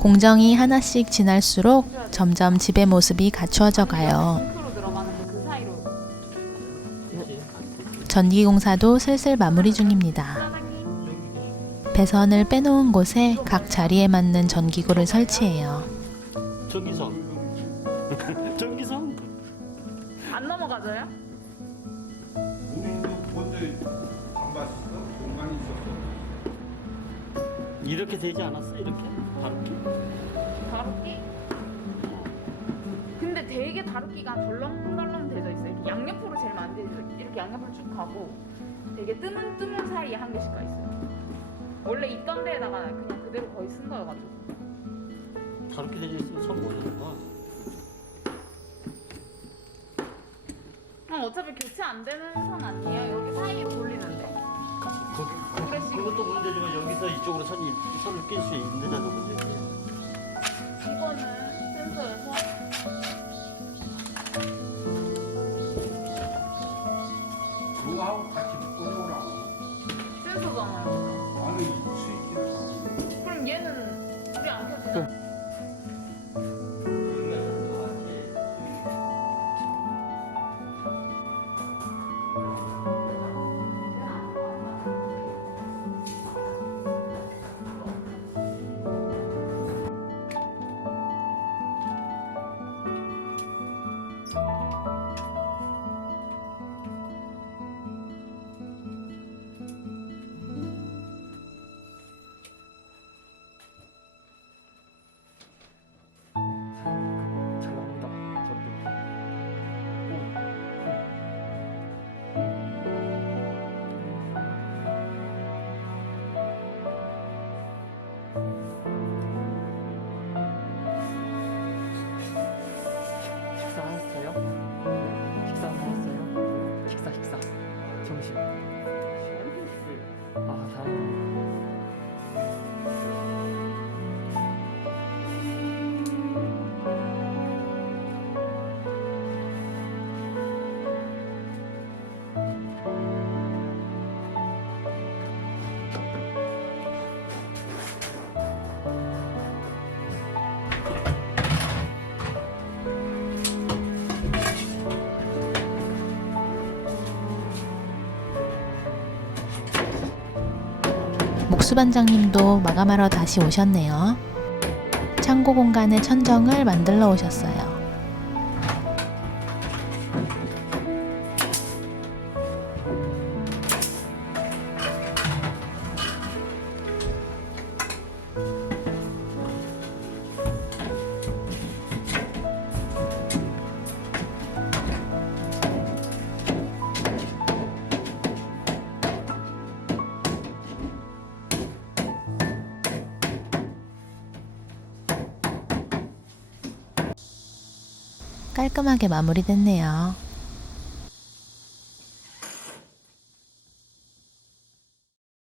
공정이 하나씩 지날수록 점점 집의 모습이 갖추어져 가요. 전기공사도 슬슬 마무리 중입니다. 배선을 빼놓은 곳에 각 자리에 맞는 전기구를 설치해요. 전기선. 전기선. 안 넘어가져요? 우리도 먼저 안 봤어? 공간이 있었어. 이렇게 되지 않았어? 이렇게? 다루기? 다루기? 근데 되게 다루기가 덜렁덜렁 되져 있어요. 이렇게 양옆으로 제일 많이 되죠. 이렇게 양옆으로 쭉 가고 되게 뜨문뜨문 사이에 한 개씩 가 있어요. 원래 있던 데에다가 그냥 그대로 거의 쓴 거여가지고. 다루기 되지 있으면 처음 보는 거야. 어차피 교체 안 되는 선 아니에요? 여기 사이로 돌리는데. 그것도 문제지만 여기서 이쪽으로 선을 낄 수 있는 데도 문제지. 이거는 센서여서 그거하고 같이 꽂아오라고. 센서잖아요. 나는 이 스위치를 갖고. 그럼 얘는 우리 안 켜도 되나? 식사하셨어요? 식사는 하셨어요? 식사 점심 다행이네. 목수 반장님도 마감하러 다시 오셨네요. 창고 공간의 천정을 만들러 오셨어요. 깔끔하게 마무리됐네요.